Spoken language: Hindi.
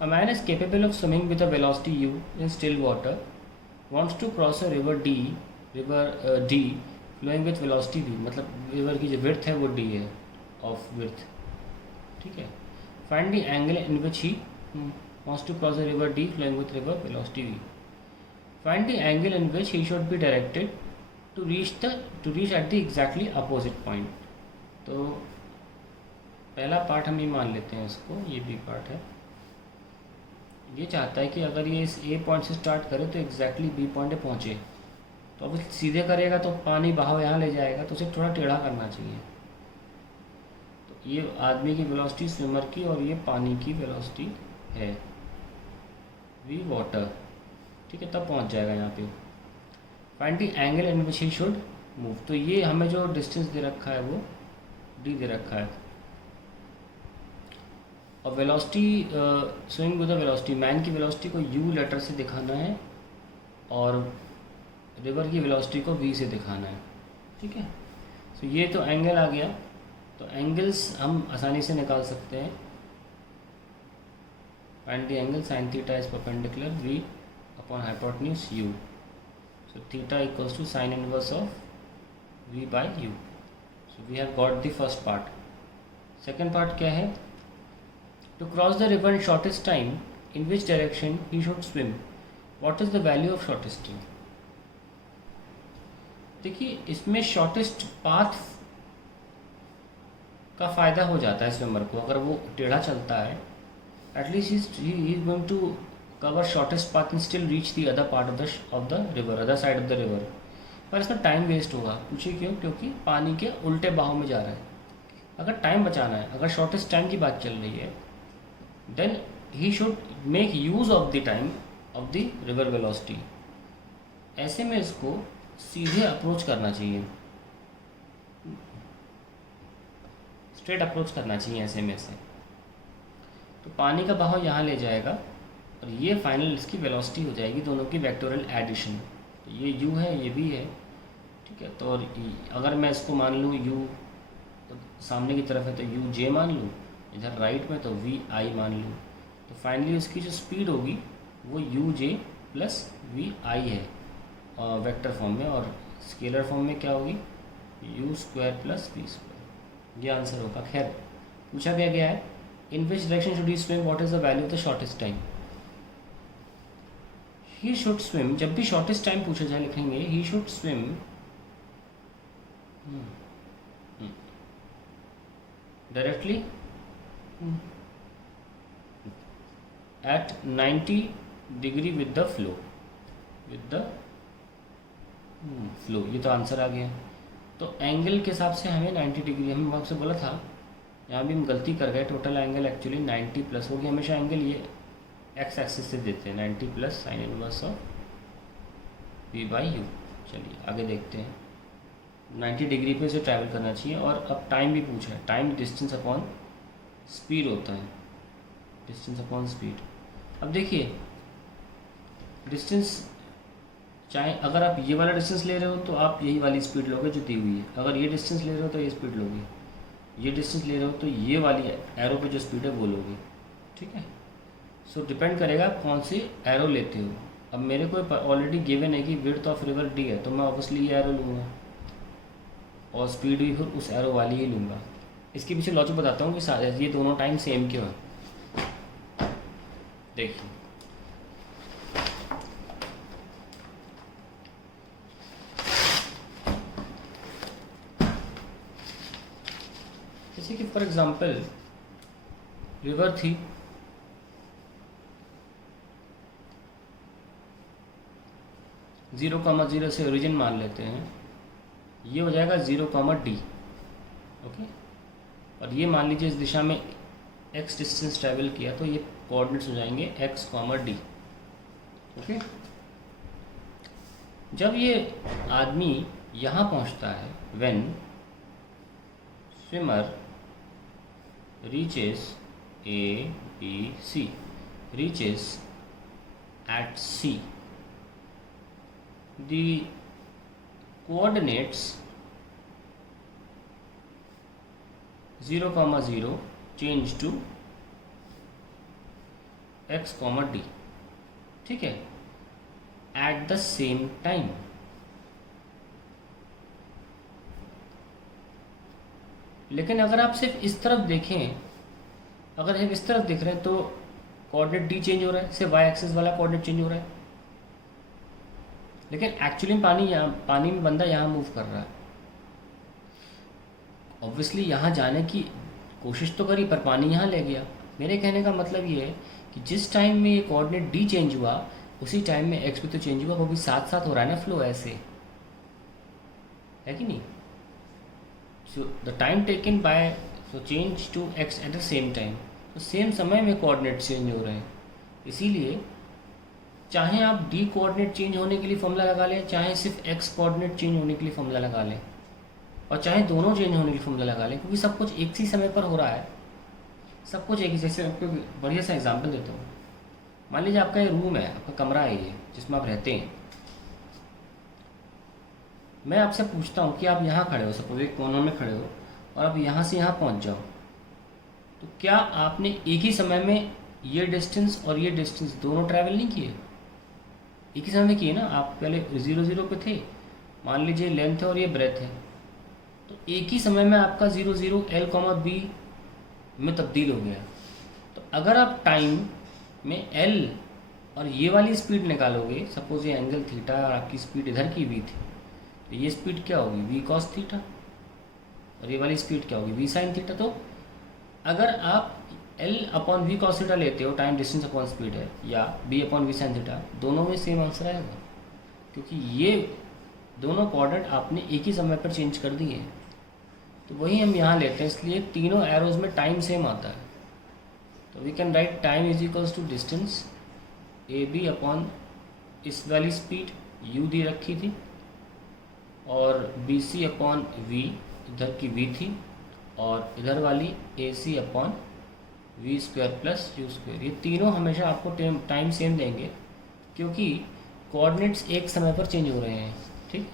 A man is capable of swimming with a velocity u in still water, wants to cross a river D flowing with velocity v, मतलब रिवर की जो विड्थ है वो d है ऑफ विड्थ, ठीक है. Find the angle in which he wants to cross a river D flowing with river velocity v. Find the angle in which he should be directed to reach at the exactly opposite point. तो पहला पार्ट हम ये मान लेते हैं इसको, ये बी पार्ट है. ये चाहता है कि अगर ये इस ए पॉइंट से स्टार्ट करे तो एग्जैक्टली बी पॉइंट पे पहुँचे. तो अब सीधे करेगा तो पानी बहाव यहाँ ले जाएगा, तो उसे थोड़ा टेढ़ा करना चाहिए. तो ये आदमी की वेलोसिटी स्विमर की और ये पानी की वेलोसिटी है वी वाटर, ठीक है. तब पहुँच जाएगा यहाँ पे. Find the angle in which he should move. तो ये हमें जो डिस्टेंस दे रखा है वो डी दे रखा है. और velocity swing with the velocity, man की वेलोसिटी को यू लेटर से दिखाना है और रिवर की वेलोसिटी को वी से दिखाना है, ठीक है. तो ये तो एंगल आ गया. तो एंगल्स हम आसानी से निकाल सकते हैं. Find the angle sine theta is perpendicular v upon hypotenuse u. So theta equals to sine inverse of v by u. So we have got the first part. Second part क्या है? To cross the river in shortest time, in which direction he should swim? What is the value of shortest time? देखिए इसमें शॉर्टेस्ट पाथ का फ़ायदा हो जाता है स्विमर को. अगर वो टेढ़ा चलता है, at least he is going to cover shortest path and still reach the other part of the river, other side of the river. पर इसमें टाइम वेस्ट होगा. पूछिए क्यों? क्योंकि पानी के उल्टे बहाव में जा रहा है. अगर टाइम बचाना है, अगर शॉर्टेस्ट टाइम की बात चल रही है, then he should make use of the time of the river velocity. ऐसे में इसको सीधे अप्रोच करना चाहिए, स्ट्रेट अप्रोच करना चाहिए ऐसे में से. तो पानी का बहाव यहाँ ले जाएगा और ये फाइनल इसकी वेलोसिटी हो जाएगी, दोनों की वेक्टोरियल एडिशन. तो ये u है, ये भी है, ठीक है. तो और अगर मैं इसको मान लूँ u तो सामने की तरफ है तो u j मान लूँ, इधर राइट में तो वी आई मान लूँ. तो फाइनली उसकी जो स्पीड होगी वो यू जे प्लस वी आई है और वेक्टर फॉर्म में, और स्केलर फॉर्म में क्या होगी? U square plus v square. ये आंसर होगा. खैर पूछा गया है in which direction should he swim, what is the value of the shortest time. He should swim, जब भी शॉर्टेस्ट टाइम पूछा जाए लिखेंगे he should swim directly at 90 degree with the flow, ये तो आंसर आ गया. तो एंगल के हिसाब से हमें 90 डिग्री, हमने आपसे बोला था, यहाँ भी हम गलती कर गए. टोटल एंगल एक्चुअली 90 प्लस होगी. हमेशा एंगल ये एक्स एक्सिस से देते हैं, 90 plus sine inverse of v by u. चलिए आगे देखते हैं. 90 डिग्री पे से ट्रैवल करना चाहिए. और अब टाइम भी पूछा है. टाइम डिस्टेंस अपॉन स्पीड होता है, डिस्टेंस अपॉन स्पीड. अब देखिए डिस्टेंस, चाहे अगर आप ये वाला डिस्टेंस ले रहे हो तो आप यही वाली स्पीड लोगे जो दी हुई है. अगर ये डिस्टेंस ले रहे हो तो ये स्पीड लोगे. ये डिस्टेंस ले रहे हो तो ये वाली एरो पे जो स्पीड है वो लोगे, ठीक है. सो डिपेंड करेगा आप कौन सी एरो लेते हो. अब मेरे को ऑलरेडी गिवन है कि विड्थ ऑफ रिवर डी है, तो मैं ऑब्वियसली ये एरो लूँगा और स्पीड भी फिर उस एरो वाली ही लूँगा. इसके पीछे लॉजिक बताता हूँ कि ये दोनों टाइम सेम क्यों है. देखिए जैसे कि फॉर एग्जांपल रिवर थी, जीरो कॉमा जीरो से ओरिजिन मान लेते हैं. ये हो जाएगा 0 कॉमा डी, ओके. और ये मान लीजिए इस दिशा में x डिस्टेंस ट्रैवल किया तो ये कोऑर्डिनेट्स हो जाएंगे x कॉमा डी, ओके. जब ये आदमी यहाँ पहुँचता है, when swimmer reaches A B C, reaches at C, the coordinates 0, 0 change to x comma D, ठीक है, एट द सेम टाइम। लेकिन अगर आप सिर्फ इस तरफ देखें, अगर हम इस तरफ देख रहे हैं तो कोऑर्डिनेट डी चेंज हो रहा है, सिर्फ वाई एक्सिस वाला कोऑर्डिनेट चेंज हो रहा है, लेकिन एक्चुअली पानी में बंदा यहाँ मूव कर रहा है। ऑब्वियसली यहाँ जाने की कोशिश तो करी पर पानी यहाँ ले गया। मेरे कहने का मतलब ये है कि जिस टाइम में ये कोऑर्डिनेट डी चेंज हुआ उसी टाइम में एक्स भी तो चेंज हुआ, वो भी साथ साथ हो रहा है ना फ्लो, ऐसे है कि नहीं। So the time taken by so change to x at the same time, तो सेम समय में कोऑर्डिनेट चेंज हो रहे हैं। इसीलिए चाहे आप डी कोऑर्डिनेट चेंज होने के लिए फॉर्मूला लगा लें, चाहे सिर्फ एक्स कोऑर्डिनेट चेंज होने के लिए फॉर्मूला लगा लें, और चाहे दोनों चेंज होने के लिए फॉर्मूला लगा लें, क्योंकि सब कुछ एक ही समय पर हो रहा है, सब कुछ एक ही। जैसे आपको बढ़िया सा एग्जांपल देता हूँ। मान लीजिए आपका ये रूम है, आपका कमरा है ये जिसमें आप रहते हैं। मैं आपसे पूछता हूँ कि आप यहाँ खड़े हो, सपोज एक कोने में खड़े हो और आप यहाँ से यहाँ पहुँच जाओ, तो क्या आपने एक ही समय में ये डिस्टेंस और ये डिस्टेंस दोनों ट्रैवल नहीं किए? एक ही समय में किए ना। आप पहले 0 0 पे थे, मान लीजिए लेंथ है और ये ब्रेथ है, तो एक ही समय में आपका 0 0 L कॉमा B में तब्दील हो गया। तो अगर आप टाइम में L और ये वाली स्पीड निकालोगे, सपोज ये एंगल थीटा और आपकी स्पीड इधर की V थी, तो ये स्पीड क्या होगी V cos थीटा, और ये वाली स्पीड क्या होगी V sin थीटा। तो अगर आप L upon V cos theta लेते हो, टाइम डिस्टेंस अपॉन स्पीड है, या B upon V sin theta, दोनों में सेम आंसर आएगा, क्योंकि ये दोनों कोऑर्डिनेट आपने एक ही समय पर चेंज कर दिए हैं। तो वही हम यहाँ लेते हैं, इसलिए तीनों एरोज में टाइम सेम आता है। तो we can write time is equals to distance A B upon इस वाली स्पीड u दी रखी थी, और बी सी अपॉन वी इधर की v थी, और इधर वाली a c upon v square plus u square. ये तीनों हमेशा आपको टाइम सेम देंगे, क्योंकि कोऑर्डिनेट्स एक समय पर चेंज हो रहे हैं, ठीक।